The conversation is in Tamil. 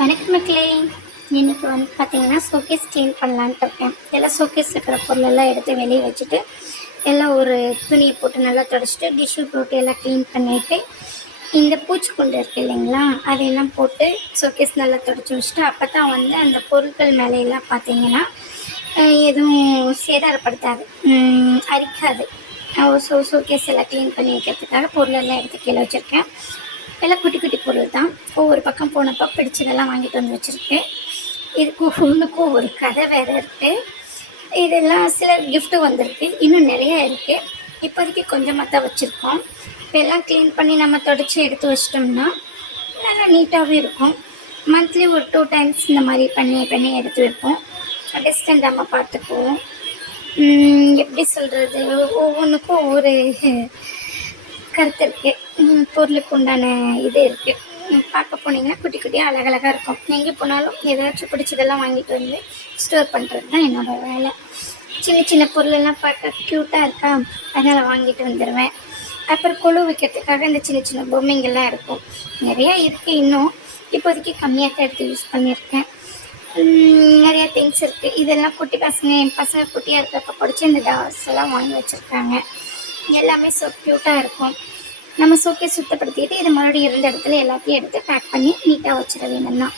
வணக்கம் மக்களே. இன்னைக்கு வந்து பார்த்தீங்கன்னா ஷோகேஸ் க்ளீன் பண்ணலான்ட்டு இருக்கேன். எல்லாம் ஷோகேஸில் இருக்கிற பொருளெல்லாம் எடுத்து வெளியே வச்சுட்டு எல்லாம் ஒரு துணியை போட்டு நல்லா துடைச்சிட்டு டிஷ்யூ போட்டு எல்லாம் க்ளீன் பண்ணிவிட்டு இந்த பூச்சிக்கொண்டு இருக்குது இல்லைங்களா, அதையெல்லாம் போட்டு ஷோகேஸ் நல்லா துடைச்சி வச்சுட்டு அப்போ தான் வந்து அந்த பொருட்கள் மேலையெல்லாம் பார்த்தீங்கன்னா எதுவும் சேதாரப்படுத்தாது, அரிக்காது. ஷோகேஸ் எல்லாம் க்ளீன் பண்ணி வைக்கிறதுக்காக பொருளெல்லாம் எடுத்து கீழே வச்சுருக்கேன். எல்லாம் குட்டி குட்டி பொருள் தான். ஒவ்வொரு பக்கம் போனப்போ பிடிச்சதெல்லாம் வாங்கிட்டு வந்து வச்சுருக்கேன். இதுக்கு ஒவ்வொன்றுக்கும் ஒரு கதை வேறு இருக்குது. இதெல்லாம் சில கிஃப்ட்டு வந்திருக்கு, இன்னும் நிறைய இருக்குது. இப்போதைக்கு கொஞ்சமாக தான் வச்சுருக்கோம். இப்போ எல்லாம் க்ளீன் பண்ணி நம்ம தொடச்சி எடுத்து வச்சிட்டோம்னா நல்லா நீட்டாகவே இருக்கும். மந்த்லி ஒரு 2 டைம்ஸ் இந்த மாதிரி பண்ணி எடுத்து வைப்போம். டிஸ்டன்ட் நம்ம பார்த்துக்குவோம். எப்படி சொல்கிறது, ஒவ்வொன்றுக்கும் ஒவ்வொரு கருத்து இருக்குது, பொருளுக்கு உண்டான இது இருக்குது. பார்க்க போனீங்கன்னா குட்டி குட்டியாக அழகழகாக இருக்கும். எங்கே போனாலும் ஏதாச்சும் பிடிச்சதெல்லாம் வாங்கிட்டு வந்து ஸ்டோர் பண்ணுறது தான் என்னோடய வேலை. சின்ன சின்ன பொருளெல்லாம் பார்க்க க்யூட்டாக இருக்கா, அதனால் வாங்கிட்டு வந்துடுவேன். அப்புறம் கொழு வைக்கிறதுக்காக இந்த சின்ன சின்ன பொம்மைங்கள்லாம் இருக்கும். நிறையா இருக்குது, இன்னும் இப்போதைக்கு கம்மியாக தான் எடுத்து யூஸ் பண்ணியிருக்கேன். நிறையா திங்ஸ் இருக்குது. இதெல்லாம் குட்டி பசங்க, என் பசங்க குட்டியாக இருக்கப்போ பிடிச்சி இந்த டால்ஸ் எல்லாம் வாங்கி வச்சுருக்காங்க. எல்லாமே ஸோ க்யூட்டாக இருக்கும். நம்ம ஷோகேஸ் சுத்தப்படுத்திட்டு இதை மறுபடியும் இருந்த இடத்துல எல்லாத்தையும் எடுத்து பேக் பண்ணி நீட்டாக வச்சிட வேணும் தான்.